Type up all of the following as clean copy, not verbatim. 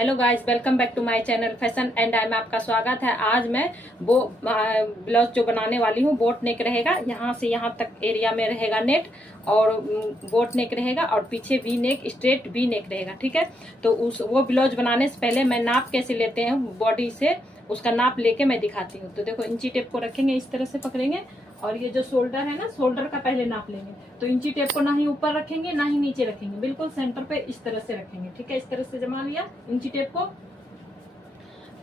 Hello guys, welcome back to my channel fashion and I में आपका स्वागत है। आज मैं वो ब्लाउज जो बनाने वाली हूँ, बोट नेक रहेगा। यहाँ से यहाँ तक एरिया में रहेगा नेट और बोट नेक रहेगा और पीछे V neck, straight V neck रहेगा। ठीक है, तो वो ब्लाउज बनाने से पहले मैं नाप कैसे लेते हैं बॉडी से, उसका नाप लेके मैं दिखाती हूँ। तो देखो, इंची टेप को रखेंगे, इस तरह से पकड़ेंगे और ये जो शोल्डर है ना, शोल्डर का पहले नाप लेंगे। तो इंची टेप को ना ही ऊपर रखेंगे ना ही नीचे रखेंगे, बिल्कुल सेंटर पे इस तरह से रखेंगे। ठीक है, इस तरह से जमा लिया इंची टेप को।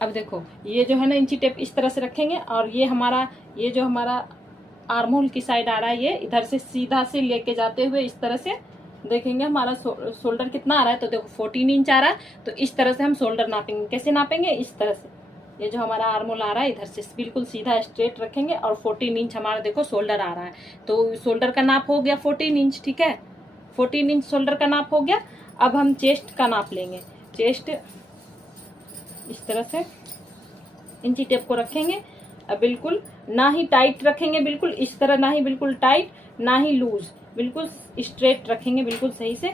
अब देखो, ये जो है ना इंची टेप इस तरह से रखेंगे और ये जो हमारा आर्महोल की साइड आ रहा है, ये इधर से सीधा से लेके जाते हुए इस तरह से देखेंगे हमारा शोल्डर कितना आ रहा है। तो देखो 14 इंच आ रहा है। तो इस तरह से हम शोल्डर नापेंगे। कैसे नापेंगे? इस तरह से, ये जो हमारा आर्महोल आ रहा है इधर से बिल्कुल सीधा स्ट्रेट रखेंगे और 14 इंच हमारा देखो शोल्डर आ रहा है। तो शोल्डर का नाप हो गया 14 इंच। ठीक है, 14 इंच शोल्डर का नाप हो गया। अब हम चेस्ट का नाप लेंगे। चेस्ट इस तरह से इंची टेप को रखेंगे। अब बिल्कुल ना ही टाइट रखेंगे, बिल्कुल इस तरह, ना ही बिल्कुल टाइट ना ही लूज, बिल्कुल स्ट्रेट रखेंगे, बिल्कुल सही से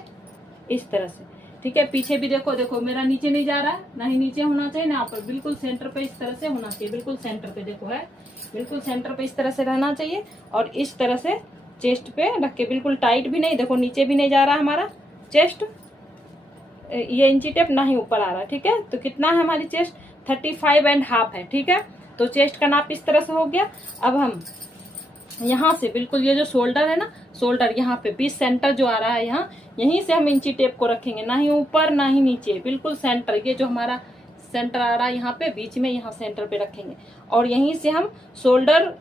इस तरह से। ठीक है, पीछे भी देखो, देखो मेरा नीचे नहीं जा रहा है, ना ही नीचे होना चाहिए ना ऊपर, बिल्कुल सेंटर पे इस तरह से होना चाहिए। बिल्कुल सेंटर पे देखो है, बिल्कुल सेंटर पे इस तरह से रहना चाहिए और इस तरह से चेस्ट पे रख के, बिल्कुल टाइट भी नहीं, देखो नीचे भी नहीं जा रहा हमारा चेस्ट। ये इंची टेप ना ही ऊपर आ रहा है। ठीक है, तो कितना है हमारी चेस्ट? 35.5 है। ठीक है, तो चेस्ट का नाप इस तरह से हो गया। अब हम यहाँ से बिल्कुल ये जो शोल्डर है ना, शोल्डर यहाँ पे बीच सेंटर जो आ रहा है, यहाँ यहीं से हम इंची टेप को रखेंगे, ना ही ऊपर ना ही नीचे, बिल्कुल सेंटर। ये जो हमारा सेंटर आ रहा है यहाँ पे बीच में, यहाँ सेंटर पे रखेंगे और यहीं से हम शोल्डर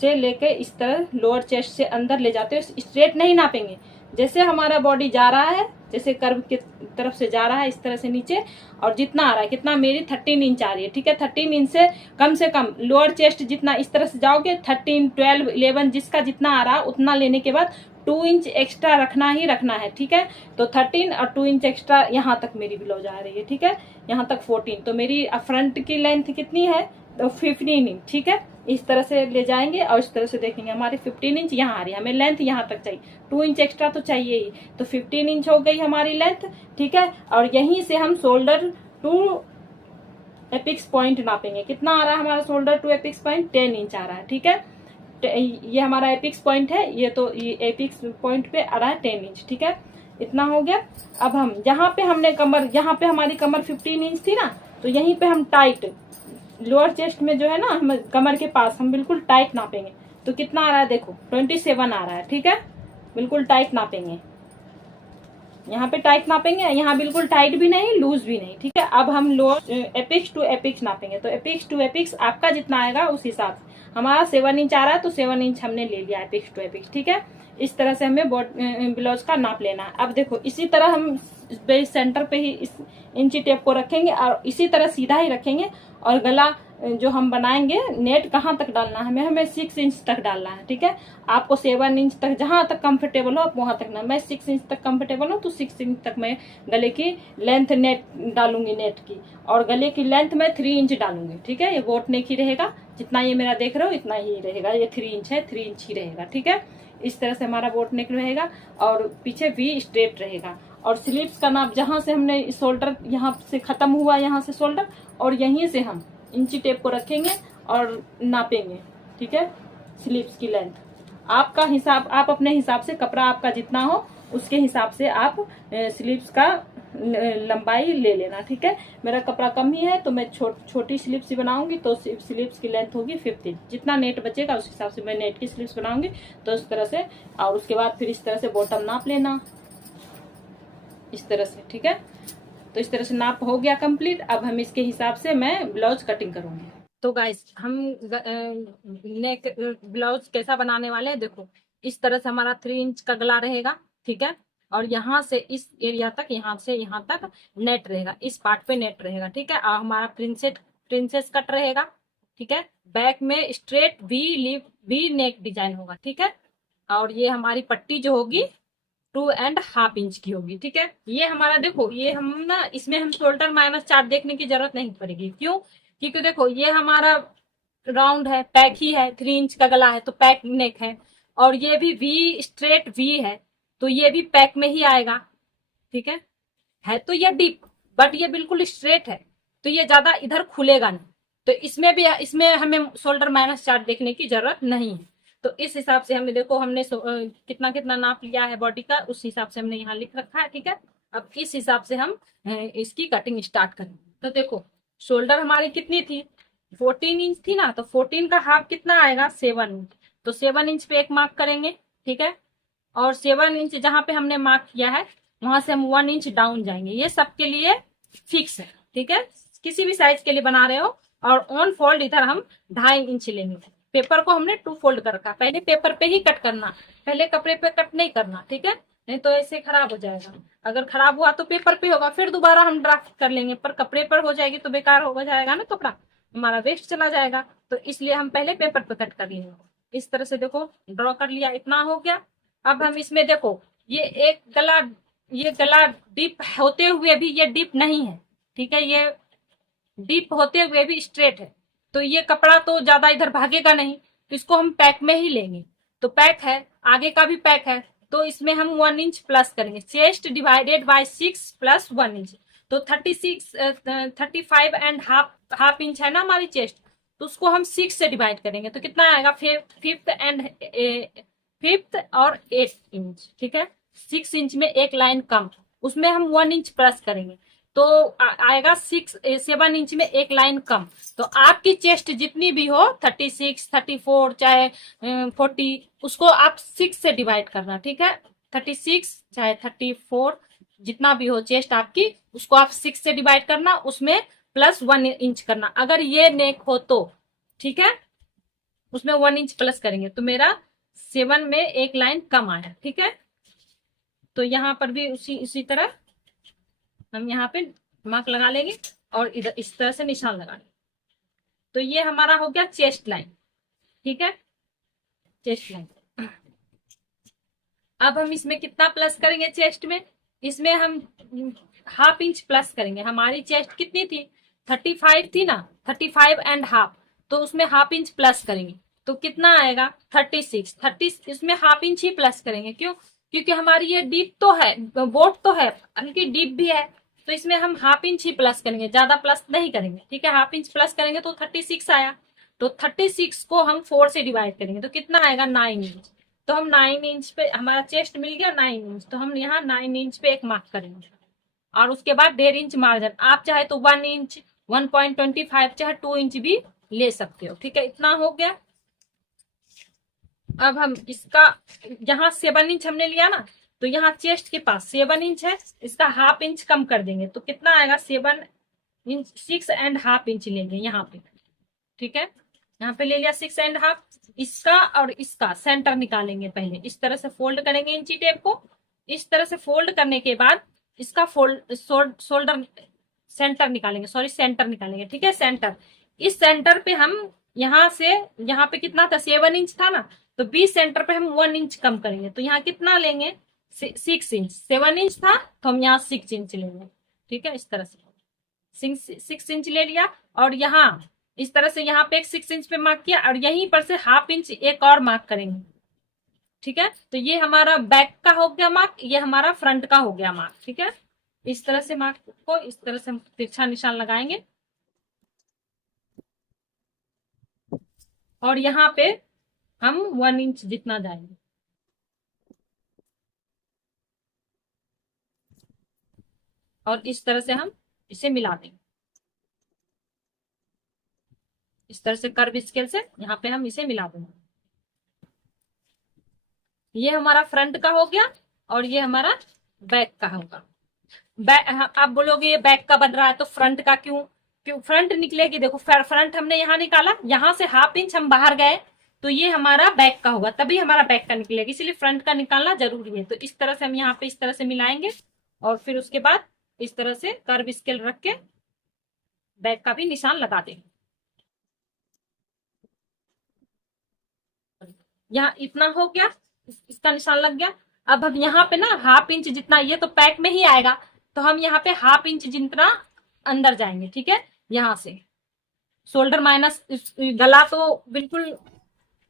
से लेके इस तरह लोअर चेस्ट से अंदर ले जाते हुए स्ट्रेट नहीं नापेंगे। जैसे हमारा बॉडी जा रहा है, जैसे कर्व की तरफ से जा रहा है इस तरह से नीचे, और जितना आ रहा है, कितना मेरी 13 इंच आ रही है। ठीक है, 13 इंच से कम लोअर चेस्ट जितना इस तरह से जाओगे, 13, 12, 11 जिसका जितना आ रहा है उतना लेने के बाद 2 इंच एक्स्ट्रा रखना ही रखना है। ठीक है, तो 13 और 2 इंच एक्स्ट्रा यहाँ तक मेरी ब्लाउज आ रही है। ठीक है, यहाँ तक 14। तो मेरी फ्रंट की लेंथ कितनी है? तो 15 इंच। ठीक है, इस तरह से ले जाएंगे और इस तरह से देखेंगे हमारी 15 इंच यहाँ आ रही है। हमें लेंथ यहाँ तक चाहिए, 2 इंच एक्स्ट्रा तो चाहिए ही। तो 15 इंच हो गई हमारी लेंथ। ठीक है, और यहीं से हम शोल्डर टू एपिक्स पॉइंट नापेंगे। कितना आ रहा है हमारा shoulder to apex point? 10 inch आ रहा है। ठीक है, ये हमारा एपिक्स पॉइंट है, ये तो ये एपिक्स पॉइंट पे आ रहा है 10 इंच। ठीक है, इतना हो गया। अब हम यहाँ पे हमने कमर, यहाँ पे हमारी कमर 15 इंच थी ना, तो यहीं पे हम टाइट लोअर चेस्ट में जो है ना, हम कमर के पास हम बिल्कुल टाइट नापेंगे। तो कितना आ रहा है? देखो 27 आ रहा है। ठीक है, बिल्कुल टाइट नापेंगे, यहाँ पे टाइट नापेंगे, यहाँ बिल्कुल टाइट भी नहीं लूज भी नहीं। ठीक है, अब हम लोअर एपिक्स टू एपिक्स नापेंगे। तो एपिक्स टू एपिक्स आपका जितना आएगा उस हिसाब से, हमारा 7 इंच आ रहा है तो 7 इंच हमने ले लिया एपिक्स टू एपिक्स। ठीक है, इस तरह से हमें ब्लाउज का नाप लेना है। अब देखो, इसी तरह हम बेस सेंटर पे ही इस इंची टेप को रखेंगे और इसी तरह सीधा ही रखेंगे। और गला जो हम बनाएंगे, नेट कहाँ तक डालना है? हमें 6 इंच तक डालना है। ठीक है, आपको 7 इंच तक जहां तक कंफर्टेबल हो आप वहां तक ना, मैं 6 इंच तक कंफर्टेबल हूँ तो 6 इंच तक मैं गले की लेंथ नेट डालूंगी, नेट की, और गले की लेंथ मैं 3 इंच डालूंगी। ठीक है, ये बोट नेक ही रहेगा, जितना ये मेरा देख रहे हो इतना ही रहेगा। ये 3 इंच है, 3 इंच ही रहेगा। ठीक है, इस तरह से हमारा बोट नेक रहेगा और पीछे वी स्ट्रेट रहेगा। और स्लीव्स का नाप, जहां से हमने शोल्डर यहाँ से खत्म हुआ, यहाँ से शोल्डर, और यहीं से हम इंची टेप को रखेंगे और नापेंगे। ठीक है, स्लीव्स की लेंथ आपका हिसाब, आप अपने हिसाब से, कपड़ा आपका जितना हो उसके हिसाब से आप स्लीव्स का लंबाई ले लेना। ठीक है, मेरा कपड़ा कम ही है तो मैं छोटी स्लीव्स बनाऊंगी, तो स्लीव्स की लेंथ होगी 15। जितना नेट बचेगा उस हिसाब से मैं नेट की स्लीव्स बनाऊंगी। तो इस तरह से, और उसके बाद फिर इस तरह से बॉटम नाप लेना, इस तरह से। ठीक है, तो इस तरह से नाप हो गया कंप्लीट। अब हम इसके हिसाब से मैं ब्लाउज कटिंग करूंगी। तो गाइस, हम नेक ब्लाउज कैसा बनाने वाले हैं, देखो इस तरह से हमारा 3 इंच का गला रहेगा। ठीक है, और यहाँ से इस एरिया तक, यहाँ से यहाँ तक नेट रहेगा, इस पार्ट पे नेट रहेगा। ठीक है, और हमारा प्रिंसेस कट रहेगा। ठीक है, बैक में स्ट्रेट वी नेक डिजाइन होगा। ठीक है, और ये हमारी पट्टी जो होगी 2.5 इंच की होगी। ठीक है, ये हमारा देखो, ये हम ना, इसमें हम शोल्डर -4 देखने की जरूरत नहीं पड़ेगी। क्यों? क्योंकि देखो ये हमारा राउंड है, पैक ही है, 3 इंच का गला है तो पैक नेक है, और ये भी वी स्ट्रेट वी है तो ये भी पैक में ही आएगा। ठीक है तो ये डीप बट ये बिल्कुल स्ट्रेट है, तो ये ज्यादा इधर खुलेगा नहीं। तो इसमें हमें शोल्डर माइनस चार्ट देखने की जरूरत नहीं है। तो इस हिसाब से हमें देखो, हमने कितना कितना नाप लिया है बॉडी का, उस हिसाब से हमने यहाँ लिख रखा है। ठीक है, अब इस हिसाब से हम इसकी कटिंग स्टार्ट करेंगे। तो देखो, शोल्डर हमारी कितनी थी, 14 इंच थी ना, तो 14 का हाफ कितना आएगा, 7 इंच। तो 7 इंच पे एक मार्क करेंगे। ठीक है, और 7 इंच जहां पे हमने मार्क किया है वहां से हम 1 इंच डाउन जाएंगे। ये सबके लिए फिक्स है। ठीक है, किसी भी साइज के लिए बना रहे हो। और ऑन फोल्ड इधर हम 2.5 इंच लेंगे। पेपर को हमने 2 फोल्ड कर रखा, पहले पेपर पे ही कट करना, पहले कपड़े पे कट नहीं करना। ठीक है, नहीं तो ऐसे खराब हो जाएगा। अगर खराब हुआ तो पेपर पे होगा, फिर दोबारा हम ड्राफ्ट कर लेंगे, पर कपड़े पर हो जाएगी तो बेकार हो जाएगा ना, कपड़ा हमारा वेस्ट चला जाएगा। तो इसलिए हम पहले पेपर पे कट कर लेंगे। इस तरह से देखो, ड्रॉ कर लिया, इतना हो गया। अब हम इसमें देखो, ये गला डीप होते हुए भी ये डीप नहीं है। ठीक है, ये डीप होते हुए भी स्ट्रेट है। तो ये कपड़ा तो ज्यादा इधर भागेगा नहीं, तो इसको हम पैक में ही लेंगे। तो पैक है, आगे का भी पैक है, तो इसमें हम 1 इंच प्लस करेंगे। Chest divided by 6 plus 1 inch, तो 35 एंड हाफ इंच है ना हमारी चेस्ट, तो उसको हम 6 से डिवाइड करेंगे। तो कितना आएगा, फिफ्थ और 8 इंच। ठीक है, 6 इंच में एक लाइन कम, उसमें हम 1 इंच प्लस करेंगे, तो आएगा 7 इंच में एक लाइन कम। तो आपकी चेस्ट जितनी भी हो, 36, 34 चाहे 40, उसको आप 6 से डिवाइड करना। ठीक है, 36 चाहे 34 जितना भी हो चेस्ट आपकी, उसको आप 6 से डिवाइड करना, उसमें प्लस 1 इंच करना। अगर ये नेक हो तो ठीक है, उसमें 1 इंच प्लस करेंगे, तो मेरा 7 में एक लाइन कम आया। ठीक है, तो यहाँ पर भी उसी तरह हम यहाँ पे मार्क लगा लेंगे और इधर इस तरह से निशान लगा लेंगे। तो ये हमारा हो गया चेस्ट लाइन। ठीक है, चेस्ट लाइन। अब हम इसमें कितना प्लस करेंगे चेस्ट में, इसमें हम हाफ इंच प्लस करेंगे। हमारी चेस्ट कितनी थी, 35 थी ना, 35 एंड हाफ, तो उसमें हाफ इंच प्लस करेंगे, तो कितना आएगा, 30, इसमें हाफ इंच ही प्लस करेंगे। क्यों, क्योंकि हमारी ये डीप तो है, बोट तो है, हल्की डीप भी है, तो इसमें हम हाफ इंच ही प्लस करेंगे, ज्यादा प्लस नहीं करेंगे। ठीक है, हाफ इंच प्लस करेंगे तो 36 आया, तो 36 को हम 4 से डिवाइड करेंगे, तो कितना आएगा, 9 इंच। तो हम 9 इंच पे, हमारा चेस्ट मिल गया 9 इंच, तो हम यहाँ 9 इंच पे एक मार्क करेंगे। और उसके बाद 1.5 इंच मार्जिन, आप चाहे तो 1 इंच, 1.25 चाहे 2 इंच भी ले सकते हो। ठीक है, इतना हो गया। अब हम इसका, यहाँ 7 इंच हमने लिया ना, तो यहाँ चेस्ट के पास 7 इंच है, इसका हाफ इंच कम कर देंगे, तो कितना आएगा, 7 इंच, 6 एंड हाफ इंच लेंगे यहाँ पे। ठीक है, यहाँ पे ले लिया 6 एंड हाफ। इसका और इसका सेंटर निकालेंगे, पहले इस तरह से फोल्ड करेंगे इंची टेप को। इस तरह से फोल्ड करने के बाद इसका शोल्डर सेंटर निकालेंगे, सॉरी सेंटर निकालेंगे। ठीक है, सेंटर, इस सेंटर पे हम यहाँ से, यहाँ पे कितना था, 7 इंच था ना, तो 20 सेंटर पे हम 1 इंच कम करेंगे, तो यहाँ कितना लेंगे, 6 इंच। 7 इंच था तो हम यहाँ 6 इंच लेंगे। ठीक है, इस तरह से 6 इंच ले लिया, और यहाँ इस तरह से यहाँ पे एक 6 इंच पे मार्क किया, और यहीं पर से हाफ इंच एक और मार्क करेंगे। ठीक है, तो ये हमारा बैक का हो गया मार्क, ये हमारा फ्रंट का हो गया मार्क। ठीक है, इस तरह से मार्क को इस तरह से हम तिरछा निशान लगाएंगे, और यहाँ पे हम 1 इंच जितना जाएंगे। और इस तरह से हम इसे मिला देंगे, इस तरह से कर्व स्केल से यहाँ पे हम इसे मिला देंगे। ये हमारा फ्रंट का हो गया, और ये हमारा बैक का होगा। आप बोलोगे ये बैक का बन रहा है तो फ्रंट का क्यों, फ्रंट निकलेगी। देखो, फ्रंट हमने यहाँ निकाला, यहाँ से हाफ इंच हम बाहर गए, तो ये हमारा बैक का होगा, तभी हमारा बैक का निकलेगा, इसलिए फ्रंट का निकालना जरूरी है। तो इस तरह से हम यहाँ पे इस तरह से मिलाएंगे, और फिर उसके बाद इस तरह से कर्व स्केल रख के बैक का भी निशान लगा देंगे। यहाँ इतना हो गया, इसका निशान लग गया। अब हम यहाँ पे ना हाफ इंच जितना, ये तो पैक में ही आएगा, तो हम यहाँ पे हाफ इंच जितना अंदर जाएंगे। ठीक है, यहाँ से शोल्डर माइनस गला तो बिल्कुल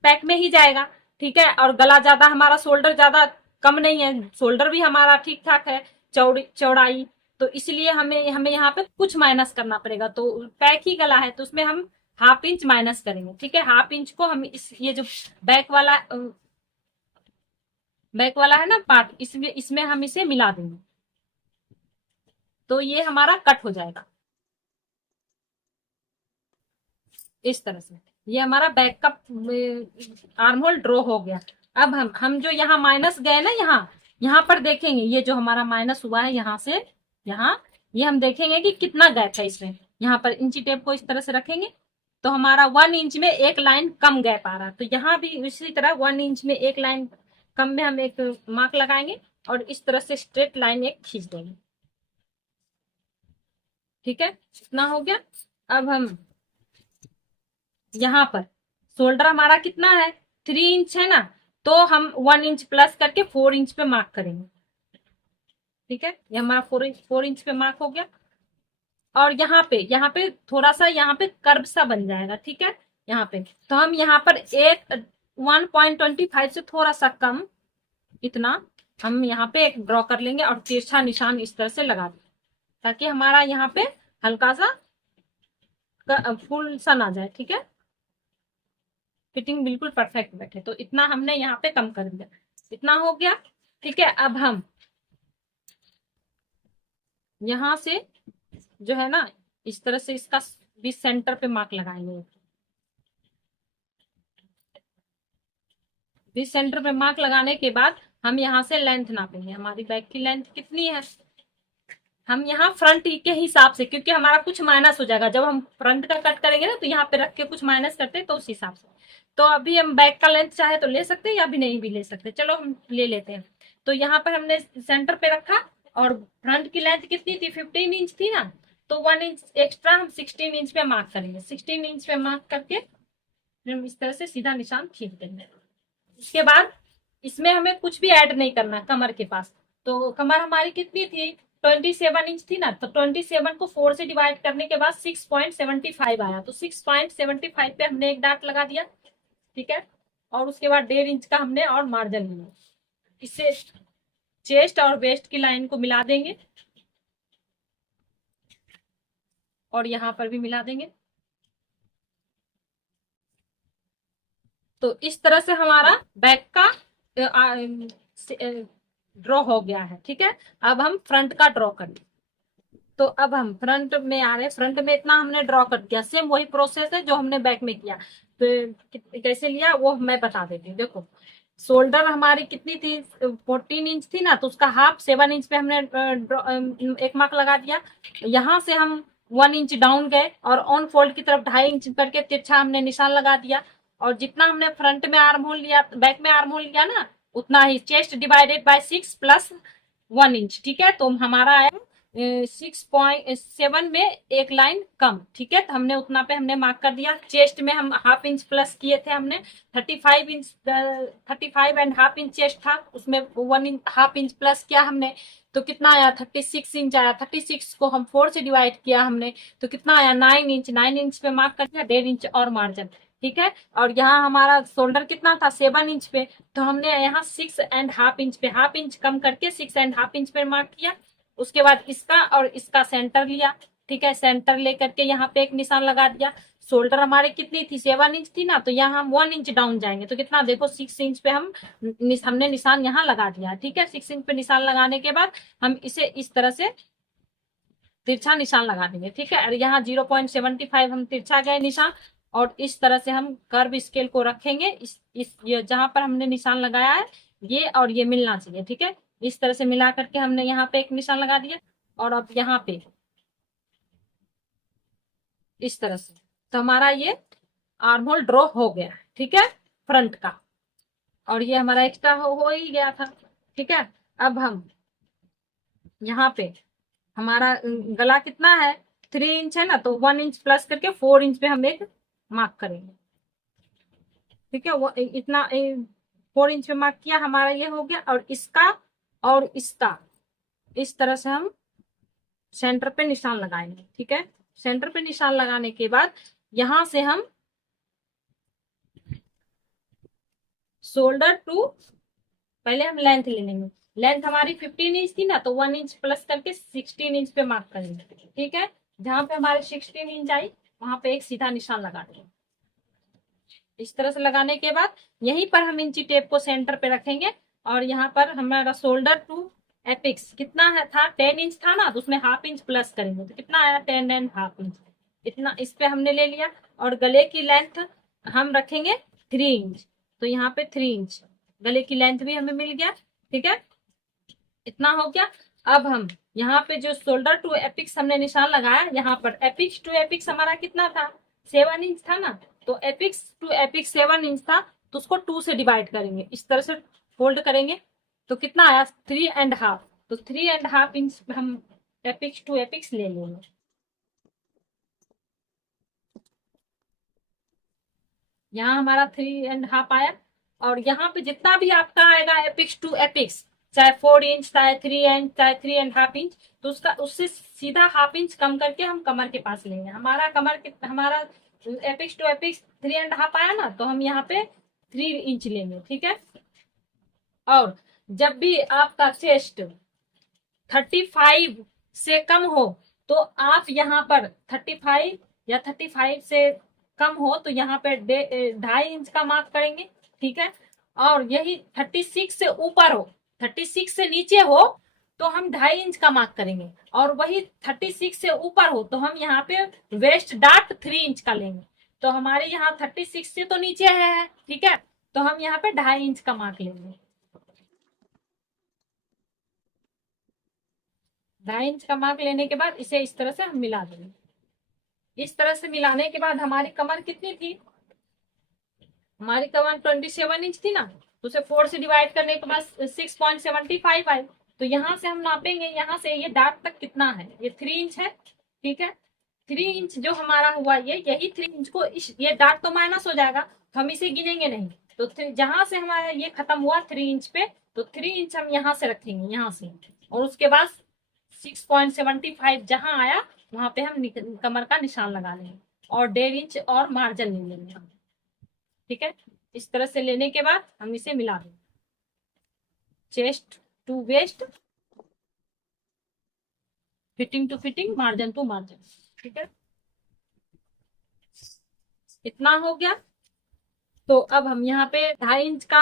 पैक में ही जाएगा। ठीक है, और गला ज्यादा, हमारा शोल्डर ज्यादा कम नहीं है, शोल्डर भी हमारा ठीक ठाक है, चौड़ाई। तो इसलिए हमें हमें यहाँ पे कुछ माइनस करना पड़ेगा। तो बैक ही गला है तो उसमें हम हाफ इंच माइनस करेंगे, ठीक है। हाफ इंच को हम इस ये जो बैक वाला है ना पार्ट, इसमें हम इसे मिला देंगे, तो ये हमारा कट हो जाएगा इस तरह से। ये हमारा बैक का आर्म होल ड्रॉ हो गया। अब हम जो यहाँ माइनस गए ना, यहाँ यहाँ पर देखेंगे ये जो हमारा माइनस हुआ है यहाँ से यहाँ, ये हम देखेंगे कि कितना गैप है इसमें। यहाँ पर इंची टेप को इस तरह से रखेंगे तो हमारा 1 इंच में एक लाइन कम गैप आ रहा है। तो यहाँ भी इसी तरह 1 इंच में एक लाइन कम में हम एक मार्क लगाएंगे और इस तरह से स्ट्रेट लाइन एक खींच देंगे, ठीक है। इतना हो गया। अब हम यहाँ पर शोल्डर हमारा कितना है, 3 इंच है ना, तो हम 1 इंच प्लस करके 4 इंच पे मार्क करेंगे, ठीक है। ये हमारा 4 इंच पे मार्क हो गया। और यहाँ पे थोड़ा सा यहाँ पे कर्व सा बन जाएगा, ठीक है। यहाँ पे तो हम यहाँ पर 1.25 से थोड़ा सा कम, इतना हम यहाँ पे एक ड्रॉ कर लेंगे और तिरछा निशान इस तरह से लगा देंगे ताकि हमारा यहाँ पे हल्का सा फुल सा ना जाए, ठीक है। फिटिंग बिल्कुल परफेक्ट बैठे। तो इतना हमने यहाँ पे कम कर दिया, इतना हो गया, ठीक है। अब हम यहाँ से जो है ना इस तरह से इसका भी सेंटर पे मार्क लगाएंगे। इस सेंटर पे मार्क लगाने के बाद हम यहाँ से लेंथ नापेंगे, हमारी बैक की लेंथ कितनी है। हम यहाँ फ्रंट के हिसाब से, क्योंकि हमारा कुछ माइनस हो जाएगा जब हम फ्रंट का कट करेंगे ना, तो यहाँ पे रख के कुछ माइनस करते हैं तो उस हिसाब से। तो अभी हम बैक का लेंथ चाहे तो ले सकते हैं या भी नहीं भी ले सकते, चलो हम ले लेते हैं। तो यहाँ पर हमने सेंटर पे रखा और फ्रंट की लेंथ कितनी थी, 15 इंच थी ना, तो 1 इंच एक्स्ट्रा हम 16 इंच पे मार्क करेंगे। 16 इंच पे मार्क करके हम इस तरह से सीधा निशान खींच देंगे। उसके बाद इसमें हमें कुछ भी ऐड नहीं करना कमर के पास। तो कमर हमारी कितनी थी, 27 इंच थी ना, तो 27 को 4 से डिवाइड करने के बाद 6.75 आया, तो 6.75 पे हमने एक डाट लगा दिया, ठीक है। और उसके बाद 1.5 इंच का हमने और मार्जिन लिया, इससे चेस्ट और वेस्ट की लाइन को मिला देंगे और यहाँ पर भी मिला देंगे। तो इस तरह से हमारा बैक का ड्रॉ हो गया है, ठीक है। अब हम फ्रंट का ड्रॉ करेंगे। तो अब हम फ्रंट में आ रहे हैं। फ्रंट में इतना हमने ड्रॉ कर दिया, सेम वही प्रोसेस है जो हमने बैक में किया। तो कैसे लिया वो मैं बता देती हूँ। देखो शोल्डर हमारी कितनी थी, 14 इंच थी ना, तो उसका हाफ 7 इंच पे हमने एक मार्क लगा दिया। यहाँ से हम 1 इंच डाउन गए और ऑन फोल्ड की तरफ 2.5 इंच करके तिरछा हमने निशान लगा दिया। और जितना हमने फ्रंट में आर्म होल लिया, बैक में आर्म होल लिया ना, उतना ही chest divided by 6 plus 1 inch, ठीक है। तो हमारा आया 6.7 में एक लाइन कम, ठीक है। तो हमने उतना पे हमने मार्क कर दिया। चेस्ट में हम हाफ इंच प्लस किए थे हमने, 35.5 इंच चेस्ट था, उसमें 1 इंच हाफ इंच प्लस किया हमने, तो कितना आया 36 इंच आया। 36 को हम 4 से डिवाइड किया हमने, तो कितना आया 9 इंच पे मार्क कर दिया, 1.5 इंच और मार्जिन, ठीक है। और यहाँ हमारा शोल्डर कितना था 7 इंच पे, तो हमने यहाँ 6.5 इंच पे हाफ इंच कम करके 6.5 इंच पे मार्क किया। उसके बाद इसका और इसका सेंटर लिया, ठीक है। सेंटर लेकर के यहाँ पे एक निशान लगा दिया। शोल्डर हमारे कितनी थी 7 इंच थी ना, तो यहाँ हम 1 इंच डाउन जाएंगे, तो कितना देखो 6 इंच पे हमने निशान यहाँ लगा दिया, ठीक है। 6 इंच पे निशान लगाने के बाद हम इसे इस तरह से तिरछा निशान लगा देंगे, ठीक है। और यहाँ 0.75 हम तिरछा गए निशान, और इस तरह से हम कर्व स्केल को रखेंगे। इस ये जहां पर हमने निशान लगाया है ये और ये मिलना चाहिए, ठीक है। इस तरह से मिला करके हमने यहाँ पे एक निशान लगा दिया और अब यहाँ पे इस तरह से, तो हमारा ये आर्म होल ड्रॉ हो गया, ठीक है, फ्रंट का। और ये हमारा एक्स्ट्रा हो ही गया था, ठीक है। अब हम यहाँ पे हमारा गला कितना है 3 इंच है ना, तो 1 इंच प्लस करके 4 इंच पे हम एक मार्क करेंगे, ठीक है। वो इतना 4 इंच पे मार्क किया, हमारा ये हो गया। और इसका इस तरह से हम सेंटर पे निशान लगाएंगे, ठीक है। सेंटर पे निशान लगाने के बाद यहां से हम शोल्डर टू पहले हम लेंथ ले लेंगे। लेंथ हमारी 15 इंच थी ना, तो 1 इंच प्लस करके 16 इंच पे मार्क करेंगे। ठीक है, जहां पे हमारे 16 इंच आई वहां पे एक सीधा निशान लगा देंगे। इस तरह से लगाने के बाद यहीं पर हम इंची टेप को सेंटर पे रखेंगे, और यहाँ पर हमारा शोल्डर टू एपिक्स कितना है था, 10 इंच था ना, तो उसमें हाफ इंच प्लस करेंगे तो कितना आया, 10.5 इंच। इतना इस पे हमने ले लिया। और गले की लेंथ हम रखेंगे 3 इंच, तो यहाँ पे 3 इंच गले की लेंथ भी हमें मिल गया। ठीक है, इतना हो गया। अब हम यहाँ पे जो शोल्डर टू एपिक्स हमने निशान लगाया, यहाँ पर एपिक्स टू एपिक्स हमारा कितना था, 7 इंच था ना, तो एपिक्स टू एपिक्स 7 इंच था, तो उसको 2 से डिवाइड करेंगे, इस तरह से फोल्ड करेंगे, तो कितना आया, 3.5। तो 3.5 इंच हम एपिक्स टू एपिक्स ले लेंगे। यहाँ हमारा 3.5 आया। और यहाँ पे जितना भी आपका आएगा एपिक्स टू एपिक्स, चाहे 4 इंच, चाहे 3 इंच, चाहे 3.5 इंच, तो उसका उससे सीधा हाफ इंच कम करके हम कमर के पास लेंगे। हमारा हमारा एपिक्स टू एपिक्स 3.5 आया ना, तो हम यहाँ पे 3 इंच लेंगे। ठीक है, और जब भी आपका चेस्ट 35 से कम हो, तो आप यहाँ पर 35 या 35 से कम हो तो यहाँ पे 2.5 इंच का मार्क करेंगे। ठीक है, और यही 36 से ऊपर हो, 36 से नीचे हो तो हम 2.5 इंच का मार्क करेंगे, और वही 36 से ऊपर हो तो हम यहाँ पे वेस्ट डार्ट 3 इंच का लेंगे। तो हमारे यहाँ 36 से तो नीचे है, ठीक है, तो हम यहाँ पे 2.5 इंच का मार्क लेंगे। 2.5 इंच का मार्क लेने के बाद इसे इस तरह से हम मिला देंगे। इस तरह से मिलाने के बाद हमारी कमर कितनी थी, हमारी कमर 27 इंच थी ना, तो उसे 4 से डिवाइड करने के बाद 6.75 आई। तो यहाँ से हम नापेंगे, यहाँ से ये डार्ट तक कितना है, ये 3 इंच है। ठीक है, 3 इंच जो हमारा हुआ, ये यही 3 इंच को ये डार्ट तो माइनस हो जाएगा, तो हम इसे गिनेंगे नहीं। तो जहां से हमारा ये खत्म हुआ 3 इंच पे, तो 3 इंच हम यहाँ से रखेंगे, यहाँ से, और उसके बाद 6.75 जहां आया वहां पे हम कमर का निशान लगा लेंगे, और 1.5 इंच और मार्जिन ले लेंगे हम। ठीक है, इस तरह से लेने के बाद हम इसे मिला देंगे, chest to waist, fitting to fitting, margin to margin. ठीक है, इतना हो गया। तो अब हम यहाँ पे 2.5 इंच का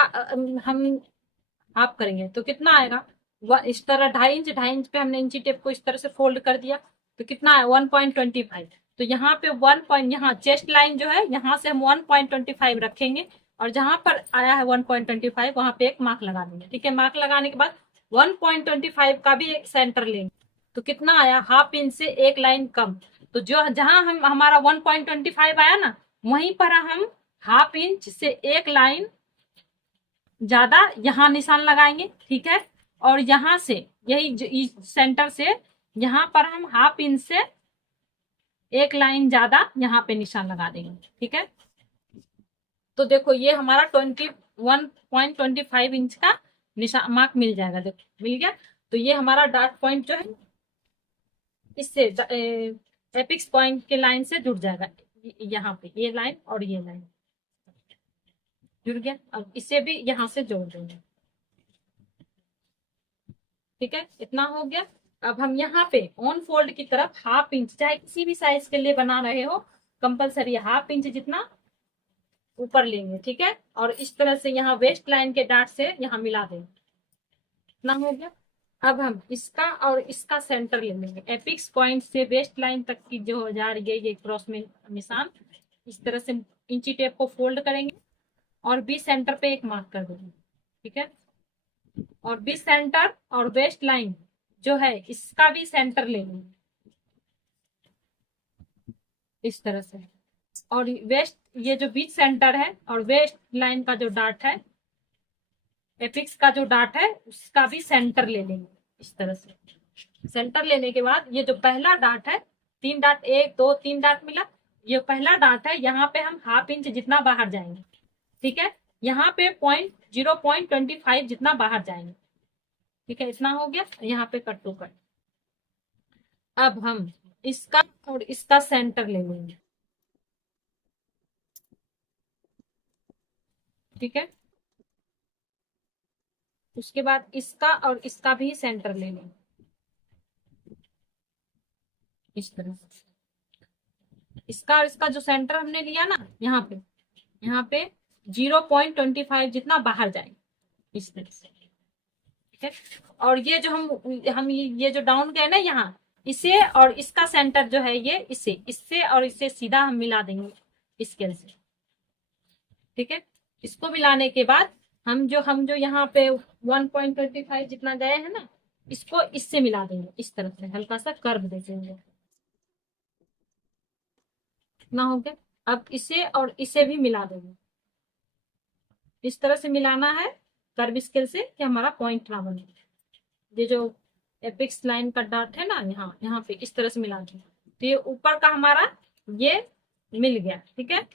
हम हाफ करेंगे तो कितना आएगा, इस तरह 2.5 इंच, 2.5 इंच पे हमने इंची टेप को इस तरह से फोल्ड कर दिया, तो कितना है 1.25। तो यहाँ पे 1 यहाँ चेस्ट लाइन जो है, यहाँ से हम 1.25 रखेंगे, और जहां पर आया है 1.25 वहां पे एक मार्क लगा देंगे। ठीक है, मार्क लगाने के बाद 1.25 का भी एक सेंटर लेंगे, तो कितना आया, हाफ इंच से एक लाइन कम। तो जो जहां हम हमारा 1.25 आया ना, वहीं पर हम हाफ इंच से एक लाइन ज्यादा यहाँ निशान लगाएंगे। ठीक है, और यहाँ से यही सेंटर से यहाँ पर हम हाफ इंच से एक लाइन ज्यादा यहाँ पे निशान लगा देंगे। ठीक है, तो देखो ये हमारा 1.25 इंच का निशान मार्क मिल जाएगा, देखो मिल गया। तो ये हमारा डार्ट पॉइंट जो है इससे एपिक्स पॉइंट के लाइन से जुड़ जाएगा, यहाँ पे ये लाइन और ये लाइन जुड़ गया। अब इसे भी यहाँ से जोड़ देंगे। ठीक है, इतना हो गया। अब हम यहाँ पे ऑन फोल्ड की तरफ हाफ इंच, चाहे किसी भी साइज के लिए बना रहे हो, कंपलसरी हाफ इंच जितना ऊपर लेंगे। ठीक है, और इस तरह से यहाँ वेस्ट लाइन के डार्ट से यहाँ मिला देंगे। इतना हो गया। अब हम इसका और इसका सेंटर ले लेंगे, एपिक्स पॉइंट से वेस्ट लाइन तक की जो जा रही है ये क्रॉस में निशान, इस तरह से इंची टेप को फोल्ड करेंगे, और बी सेंटर पे एक मार्क कर देंगे। ठीक है, और बी सेंटर और वेस्ट लाइन जो है इसका भी सेंटर ले लेंगे इस तरह से, और वेस्ट ये जो बीच सेंटर है और वेस्ट लाइन का जो डार्ट है, एपिक्स का जो डार्ट है उसका भी सेंटर ले लेंगे इस तरह से। सेंटर लेने के बाद ये जो पहला डार्ट है, 3 डार्ट, 1 2 3 डार्ट मिला, ये पहला डार्ट है, यहाँ पे हम हाफ इंच जितना बाहर जाएंगे। ठीक है, यहाँ पे 0.25 जितना बाहर जाएंगे। ठीक है, इतना हो गया, यहाँ पे कट टू कट। अब हम इसका और इसका सेंटर ले लेंगे। ठीक है, उसके बाद इसका और इसका भी सेंटर ले लें इस तरह से। इसका और इसका जो सेंटर हमने लिया ना, यहाँ पे 0.25 जितना बाहर जाए इस तरह से, ठीक है। और ये जो हम ये जो डाउन गए ना यहाँ, इसे और इसका सेंटर जो है ये इससे और इससे सीधा हम मिला देंगे स्केल से, ठीक है। इसको मिलाने के बाद हम जो यहाँ पे 1.25 जितना गए हैं ना, इसको इससे मिला देंगे इस तरह से, हल्का सा कर्व दे देंगे। इतना हो गया। अब इसे और इसे भी मिला देंगे, इस तरह से मिलाना है कर्व स्केल से कि हमारा पॉइंट ना बने। ये जो एपेक्स लाइन का डॉट है ना, यहाँ पे इस तरह से मिला देंगे, तो ये ऊपर का हमारा ये मिल गया, ठीक है।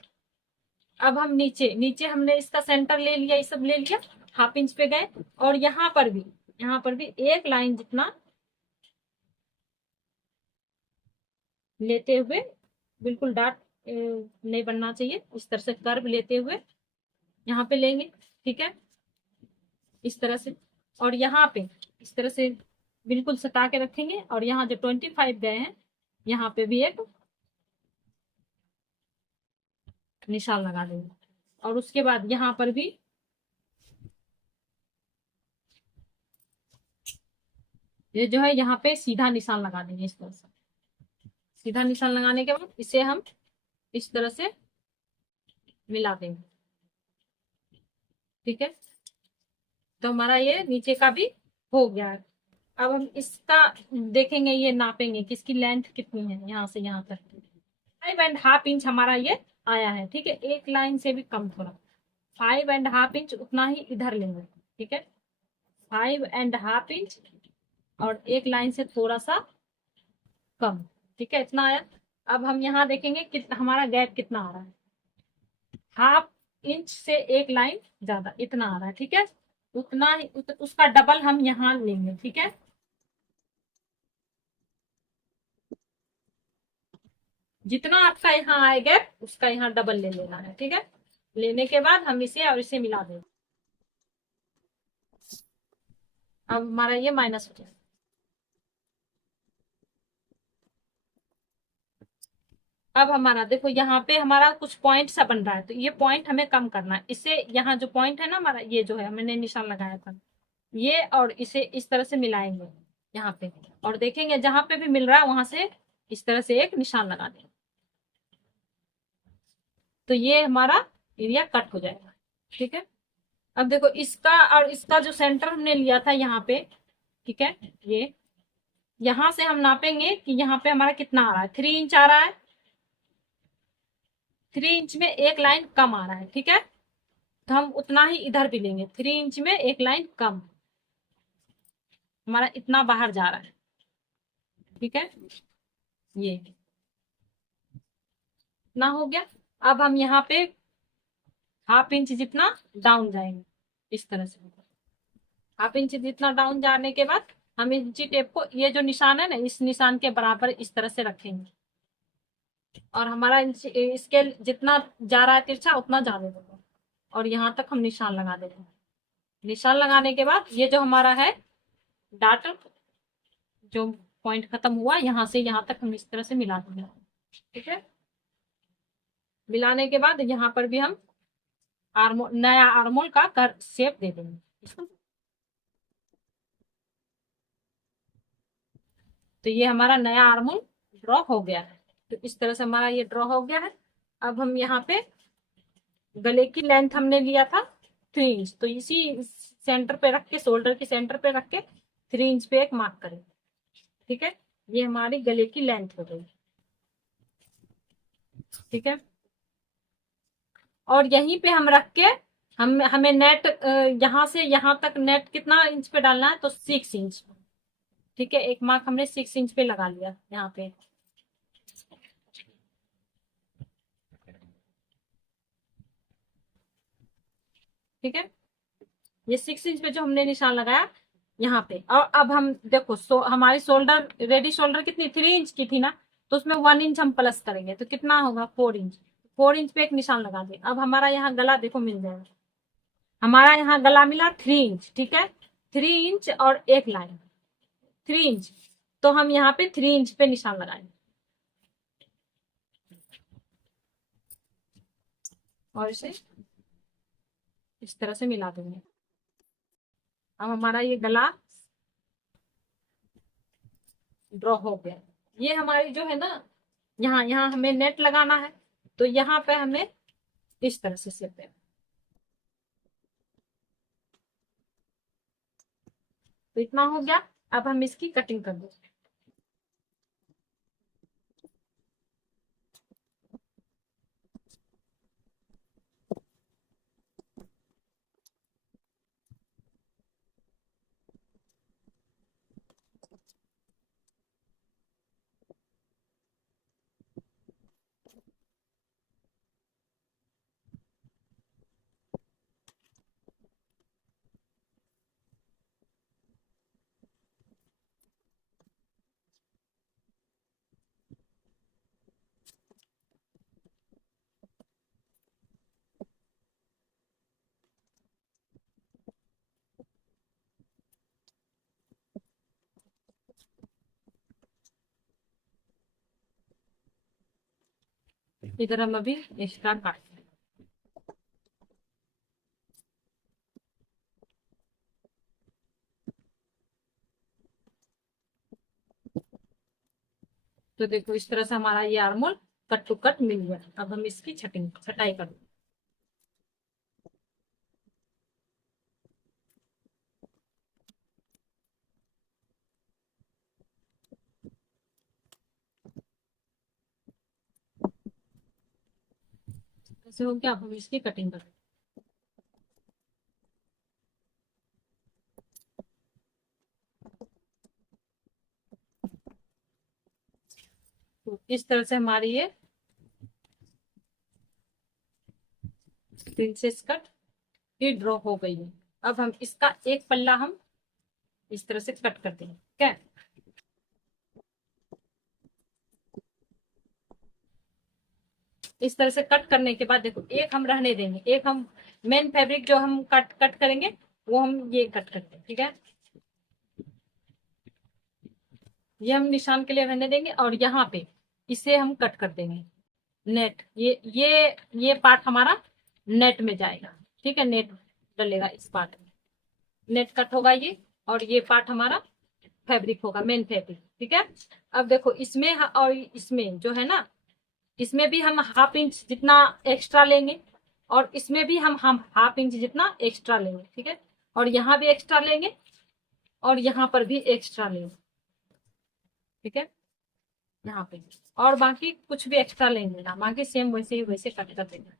अब हम नीचे हमने इसका सेंटर ले लिया, ये सब ले लिया, हाफ इंच पे गए और यहाँ पर भी एक लाइन जितना लेते हुए, बिल्कुल डॉट नहीं बनना चाहिए, इस तरह से कर्व लेते हुए यहाँ पे लेंगे, ठीक है, इस तरह से। और यहाँ पे इस तरह से बिल्कुल सटा के रखेंगे और यहाँ जो 25 गए हैं यहाँ पे भी एक निशान लगा देंगे। और उसके बाद यहाँ पर भी ये जो है यहाँ पे सीधा निशान लगा देंगे इस तरह से। सीधा निशान लगाने के बाद इसे हम इस तरह से मिला देंगे, ठीक है। तो हमारा ये नीचे का भी हो गया है। अब हम इसका देखेंगे, ये नापेंगे कि इसकी लेंथ कितनी है यहाँ से यहाँ तक। 5.5 इंच हमारा ये आया है, ठीक है। एक लाइन से भी कम थोड़ा, 5.5 इंच उतना ही इधर लेंगे, ठीक है। 5.5 इंच और एक लाइन से थोड़ा सा कम, ठीक है, इतना आया। अब हम यहाँ देखेंगे कि हमारा गैप कितना आ रहा है। हाफ इंच से एक लाइन ज्यादा इतना आ रहा है, ठीक है। उतना ही उसका डबल हम यहाँ लेंगे, ठीक है। जितना आपका यहाँ आए गैप उसका यहाँ डबल ले लेना है, ठीक है। लेने के बाद हम इसे और इसे मिला देंगे। अब हमारा ये माइनस हो जाएगा। अब हमारा देखो यहाँ पे हमारा कुछ पॉइंट सा बन रहा है, तो ये पॉइंट हमें कम करना है। इसे यहाँ जो पॉइंट है ना हमारा, ये जो है हमने निशान लगाया था, ये और इसे इस तरह से मिलाएंगे यहाँ पे, और देखेंगे जहां पे भी मिल रहा है वहां से इस तरह से एक निशान लगा देंगे, तो ये हमारा एरिया कट हो जाएगा, ठीक है। अब देखो इसका और इसका जो सेंटर हमने लिया था यहाँ पे, ठीक है, ये यहां से हम नापेंगे कि यहाँ पे हमारा कितना आ रहा है। 3 इंच आ रहा है, 3 इंच में एक लाइन कम आ रहा है, ठीक है। तो हम उतना ही इधर भी लेंगे, 3 इंच में एक लाइन कम, हमारा इतना बाहर जा रहा है, ठीक है। ये इतना हो गया। अब हम यहाँ पे हाफ इंच जितना डाउन जाएंगे इस तरह से। हाफ इंच जितना डाउन जाने के बाद हम इंची टेप को, ये जो निशान है ना, इस निशान के बराबर इस तरह से रखेंगे और हमारा स्केल जितना जा रहा है तिरछा उतना जाने देंगे और यहाँ तक हम निशान लगा देंगे। निशान लगाने के बाद ये जो हमारा है डाट, जो पॉइंट खत्म हुआ, यहाँ से यहाँ तक हम इस तरह से मिला देंगे, ठीक है। मिलाने के बाद यहाँ पर भी हम नया आर्मोल का शेप दे देंगे। तो ये हमारा नया आर्मोल ड्रॉ हो गया है। तो इस तरह से हमारा ये ड्रॉ हो गया है। अब हम यहाँ पे गले की लेंथ हमने लिया था 3 इंच, तो इसी सेंटर पे रख के, शोल्डर के सेंटर पे रख के 3 इंच पे एक मार्क करें, ठीक है। ये हमारी गले की लेंथ हो गई, ठीक है। और यहीं पे हम रख के हमें नेट यहाँ से यहाँ तक नेट कितना इंच पे डालना है, तो 6 इंच, ठीक है। एक मार्क हमने 6 इंच पे लगा लिया यहाँ पे, ठीक है। ये 6 इंच पे जो हमने निशान लगाया यहाँ पे। और अब हम देखो हमारी शोल्डर, रेडी शोल्डर कितनी 3 इंच की थी ना, तो उसमें 1 इंच हम प्लस करेंगे तो कितना होगा 4 इंच। 4 इंच पे एक निशान लगा दे। अब हमारा यहाँ गला देखो मिल जाएगा, हमारा यहाँ गला मिला 3 इंच, ठीक है। 3 इंच और एक लाइन 3 इंच, तो हम यहाँ पे 3 इंच पे निशान लगाएंगे और इसे इस तरह से मिला देंगे। अब हमारा ये गला ड्रॉ हो गया। ये हमारी जो है ना, यहाँ यहाँ हमें नेट लगाना है, तो यहाँ पे हमें इस तरह से सिल देना। तो इतना हो गया। अब हम इसकी कटिंग कर देंगे। इधर हम अभी एक्स्ट्रा काट देंगे। तो देखो इस तरह से हमारा ये आर्मोल कट टू कट मिल गया। अब हम इसकी छटाई कर देंगे। ऐसे हो गया। अब हम इसकी कटिंग कर देंगे। तो इस तरह से हमारी ये प्रिंसेस कट ये ड्रॉ हो गई है। अब हम इसका एक पल्ला हम इस तरह से कट कर देंगे। ठीक है, इस तरह से कट करने के बाद देखो एक हम रहने देंगे, एक हम मेन फैब्रिक जो हम कट कट करेंगे वो हम ये कट करते हैं। ठीक है, ये हम निशान के लिए रहने देंगे और यहाँ पे इसे हम कट कर देंगे। नेट ये पार्ट हमारा नेट में जाएगा। ठीक है, नेट डलेगा इस पार्ट में, नेट कट होगा ये, और ये पार्ट हमारा फैब्रिक होगा, मेन फैब्रिक। ठीक है, अब देखो इसमें और इसमें जो है ना, इसमें भी हम हाफ इंच जितना एक्स्ट्रा लेंगे और इसमें भी हम हाफ इंच जितना एक्स्ट्रा लेंगे। ठीक है, और यहाँ भी एक्स्ट्रा लेंगे और यहाँ पर भी एक्स्ट्रा लेंगे। ठीक है, यहाँ पे और बाकी कुछ भी एक्स्ट्रा लेंगे ना, बाकी सेम वैसे ही वैसे कट कर देंगे।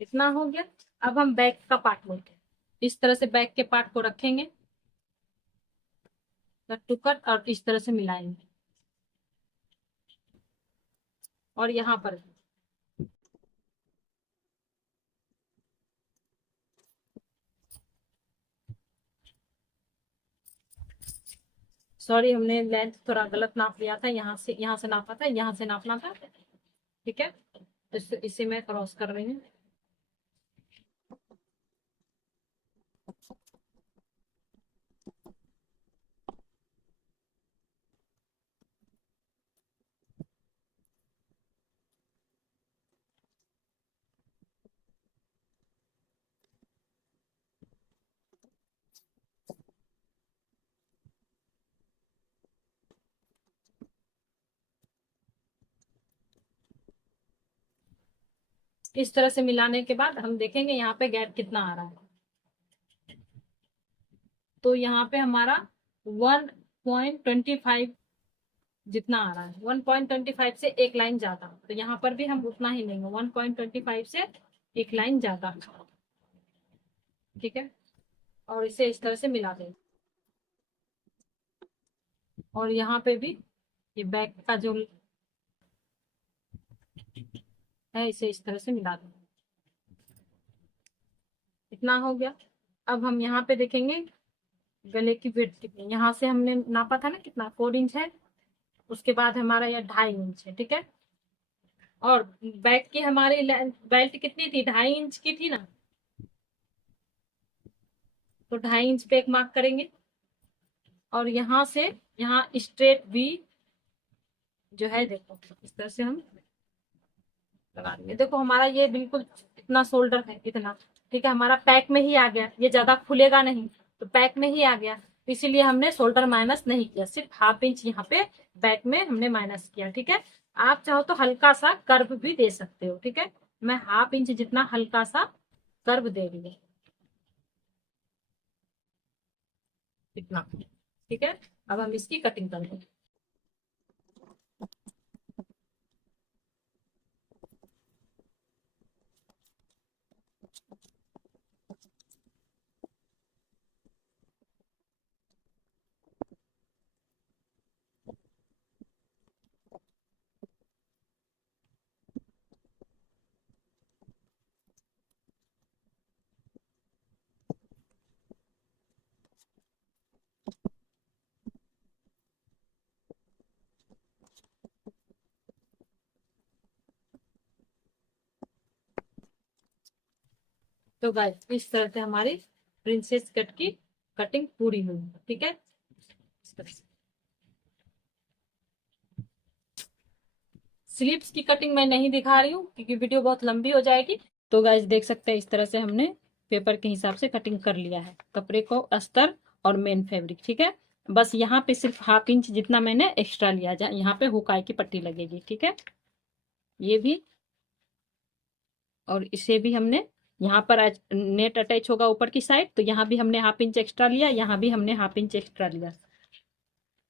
इतना हो गया। अब हम बैक का पार्ट लेते हैं। इस तरह से बैक के पार्ट को रखेंगे कट टू कट और इस तरह से मिलाएंगे और यहाँ पर सॉरी हमने लेंथ थोड़ा गलत नाप लिया था, यहाँ से नापा था, यहाँ से नापना था। ठीक है, इसे मैं क्रॉस कर रही हूँ। इस तरह से मिलाने के बाद हम देखेंगे यहाँ पे गैप कितना आ रहा है। तो यहाँ पे हमारा 1.25 जितना आ रहा है, 1.25 से एक लाइन ज्यादा, तो यहाँ पर भी हम उतना ही लेंगे, 1.25 से एक लाइन ज्यादा। ठीक है, और इसे इस तरह से मिला देंगे और यहाँ पे भी ये बैक का जो है इसे इस तरह से मिला देंगे। इतना हो गया। अब हम यहाँ पे देखेंगे गले की विड्थ कितनी, यहाँ से हमने नापा था ना कितना, 4 इंच है, उसके बाद हमारा यह 2.5 इंच है। ठीक है, और बैक की हमारी बेल्ट कितनी थी, 2.5 इंच की थी ना, तो 2.5 इंच पे एक मार्क करेंगे और यहाँ से यहाँ स्ट्रेट भी जो है, देखो इस तरह से हम लगा देंगे। देखो हमारा ये बिल्कुल इतना शोल्डर है, इतना ठीक है, हमारा पैक में ही आ गया, ये ज्यादा खुलेगा नहीं, तो पैक में ही आ गया, तो इसीलिए हमने शोल्डर माइनस नहीं किया, सिर्फ 1/2 इंच यहाँ पे बैक में हमने माइनस किया। ठीक है, आप चाहो तो हल्का सा कर्व भी दे सकते हो। ठीक है, मैं 1/2 इंच जितना हल्का सा कर्व दे रही हूँ, इतना। ठीक है, अब हम इसकी कटिंग कर देंगे। तो गाइस इस तरह से हमारी प्रिंसेस कट की कटिंग पूरी हुई। ठीक है, इस तरह से। स्लीव्स की कटिंग मैं नहीं दिखा रही हूँ क्योंकि वीडियो बहुत लंबी हो जाएगी। तो गाइस देख सकते हैं इस तरह से हमने पेपर के हिसाब से कटिंग कर लिया है, कपड़े को, अस्तर और मेन फैब्रिक। ठीक है, बस यहाँ पे सिर्फ 1/2 इंच जितना मैंने एक्स्ट्रा लिया, यहाँ पे हुकाई की पट्टी लगेगी। ठीक है, ये भी, और इसे भी हमने यहाँ पर नेट अटैच होगा ऊपर की साइड, तो यहाँ भी हमने 1/2 इंच एक्स्ट्रा लिया, यहाँ भी हमने 1/2 इंच एक्स्ट्रा लिया,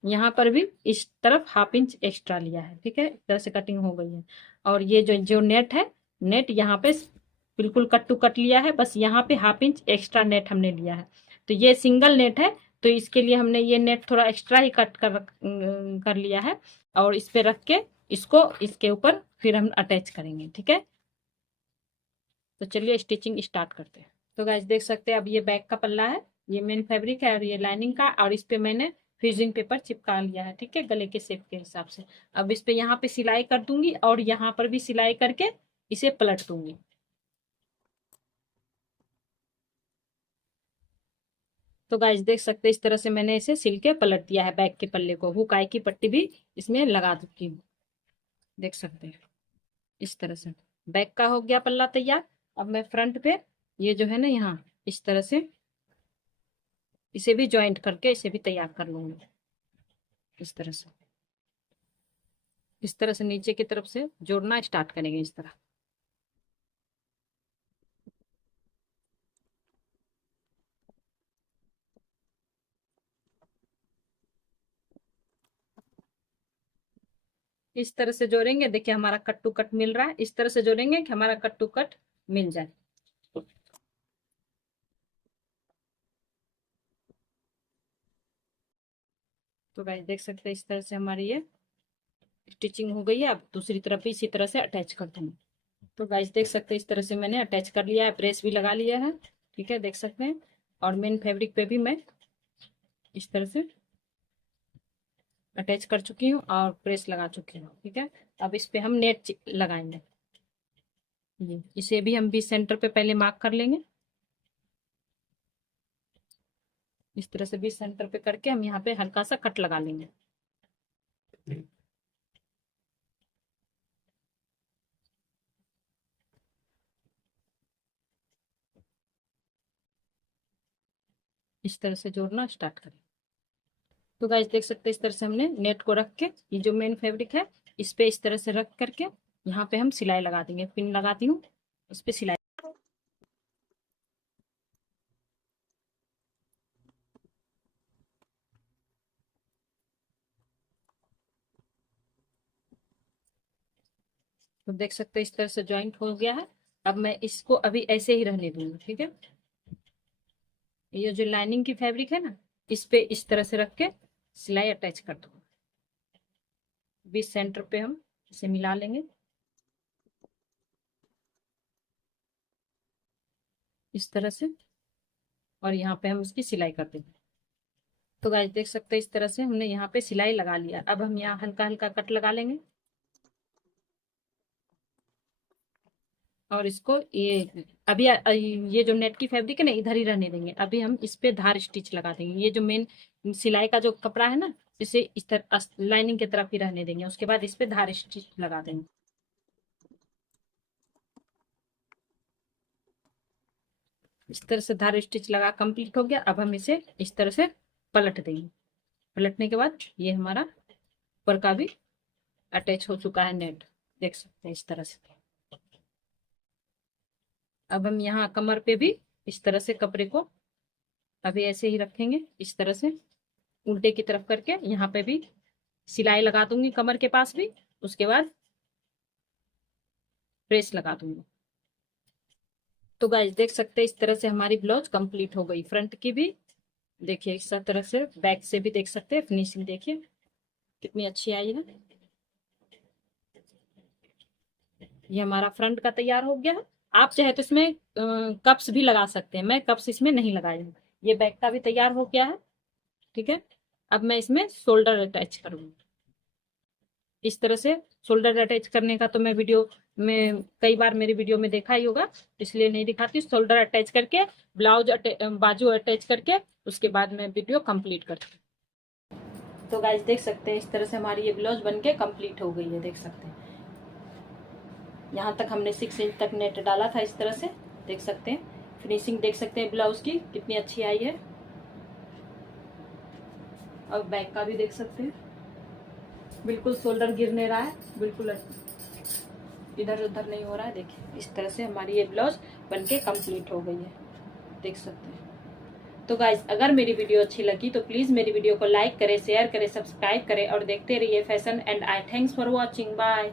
यहाँ पर भी इस तरफ 1/2 इंच एक्स्ट्रा लिया है। ठीक है, इस तरह से कटिंग हो गई है। और ये जो जो नेट है, नेट यहाँ पे बिल्कुल कट टू कट लिया है, बस यहाँ पे 1/2 इंच एक्स्ट्रा नेट हमने लिया है। तो ये सिंगल नेट है, तो इसके लिए हमने ये नेट थोड़ा एक्स्ट्रा ही कट कर लिया है, और इस पे रख के इसको इसके ऊपर फिर हम अटैच करेंगे। ठीक है, तो चलिए स्टिचिंग स्टार्ट करते हैं। तो गाइस देख सकते हैं, अब ये बैक का पल्ला है, ये मेन फैब्रिक है, और ये लाइनिंग का, और इस पे मैंने फ्यूजिंग पेपर चिपका लिया है। ठीक है, गले के शेप के हिसाब से। अब इस पे यहाँ पे सिलाई कर दूंगी, और यहाँ पर भी सिलाई करके इसे पलट दूंगी। तो गाइस देख सकते हैं, इस तरह से मैंने इसे सिल के पलट दिया है, बैक के पल्ले को। हुकाई की पट्टी भी इसमें लगा चुकी हूँ, देख सकते हैं इस तरह से। बैक का हो गया पल्ला तैयार। अब मैं फ्रंट पे ये जो है ना, यहाँ इस तरह से इसे भी ज्वाइंट करके इसे भी तैयार कर लूंगी, इस तरह से। इस तरह से नीचे की तरफ से जोड़ना स्टार्ट करेंगे, इस तरह। इस तरह से जोड़ेंगे, देखिए हमारा कट टू कट मिल रहा है, इस तरह से जोड़ेंगे कि हमारा कट टू कट मिल जाए। तो गाइस देख सकते हैं, इस तरह से हमारी ये स्टिचिंग हो गई है। अब दूसरी तरफ भी इसी तरह से अटैच कर दूंगी। तो गाइस देख सकते हैं, इस तरह से मैंने अटैच कर लिया है, प्रेस भी लगा लिया है। ठीक है, देख सकते हैं। और मेन फैब्रिक पे भी मैं इस तरह से अटैच कर चुकी हूँ और प्रेस लगा चुकी हूँ। ठीक है, अब इस पे हम नेट लगाएंगे। ये इसे भी हम भी सेंटर पे पहले मार्क कर लेंगे, इस तरह से भी सेंटर पे करके हम यहाँ पे हल्का सा कट लगा लेंगे। इस तरह से जोड़ना स्टार्ट करें। तो गाइस देख सकते हैं, इस तरह से हमने नेट को रख के, ये जो मेन फैब्रिक है इस पे इस तरह से रख करके यहाँ पे हम सिलाई लगा देंगे। पिन लगाती हूँ, उस पे सिलाई। तो देख सकते हैं, इस तरह से ज्वाइंट हो गया है। अब मैं इसको अभी ऐसे ही रहने दूंगी। ठीक है, ये जो लाइनिंग की फैब्रिक है ना, इस पे इस तरह से रख के सिलाई अटैच कर दूंगी। बीच सेंटर पे हम इसे मिला लेंगे, इस तरह से, और यहाँ पे हम उसकी सिलाई कर देंगे। तो गाइस देख सकते हैं, इस तरह से हमने यहाँ पे सिलाई लगा लिया। अब हम यहाँ हल्का हल्का कट लगा लेंगे। और इसको ये अभी ये जो नेट की फैब्रिक है ना इधर ही रहने देंगे। अभी हम इस पे धार स्टिच लगा देंगे। ये जो मेन सिलाई का जो कपड़ा है ना इसे इस तरह लाइनिंग की तरफ ही रहने देंगे। उसके बाद इस पे धार स्टिच लगा देंगे। इस तरह से धार स्टिच लगा कंप्लीट हो गया। अब हम इसे इस तरह से पलट देंगे। पलटने के बाद ये हमारा ऊपर का भी अटैच हो चुका है नेट, देख सकते हैं इस तरह से। अब हम यहाँ कमर पे भी इस तरह से कपड़े को अभी ऐसे ही रखेंगे, इस तरह से उल्टे की तरफ करके यहाँ पे भी सिलाई लगा दूंगी कमर के पास भी। उसके बाद प्रेस लगा दूंगी। तो गाइस देख सकते हैं इस तरह से हमारी ब्लाउज कंप्लीट हो गई। फ्रंट की भी देखिए इस तरह से, बैक से भी देख सकते हैं। फिनिशिंग देखिए कितनी अच्छी आई है। ये हमारा फ्रंट का तैयार हो गया है। आप चाहे तो इसमें कप्स भी लगा सकते हैं, मैं कप्स इसमें नहीं लगाई हूँ। ये बैक का भी तैयार हो गया है। ठीक है, अब मैं इसमें शोल्डर अटैच करूंगी। इस तरह से शोल्डर अटैच करने का तो मैं वीडियो में कई बार मेरी वीडियो में देखा ही होगा, इसलिए नहीं दिखाती। शोल्डर अटैच करके ब्लाउज बाजू अटैच करके उसके बाद मैं वीडियो कंप्लीट करती हूँ। तो गाइस देख सकते हैं इस तरह से हमारी ये ब्लाउज बनके कंप्लीट हो गई है। देख सकते हैं यहाँ तक हमने 6 इंच तक नेट डाला था। इस तरह से देख सकते हैं फिनिशिंग देख सकते हैं ब्लाउज की कितनी अच्छी आई है। और बैक का भी देख सकते हैं बिल्कुल शोल्डर गिर नहीं रहा है, बिल्कुल इधर उधर नहीं हो रहा है। देखिए इस तरह से हमारी ये ब्लाउज बनके कंप्लीट हो गई है, देख सकते हैं। तो गाइज अगर मेरी वीडियो अच्छी लगी तो प्लीज मेरी वीडियो को लाइक करें, शेयर करें, सब्सक्राइब करें और देखते रहिए fashion and I. Thanks for watching, bye.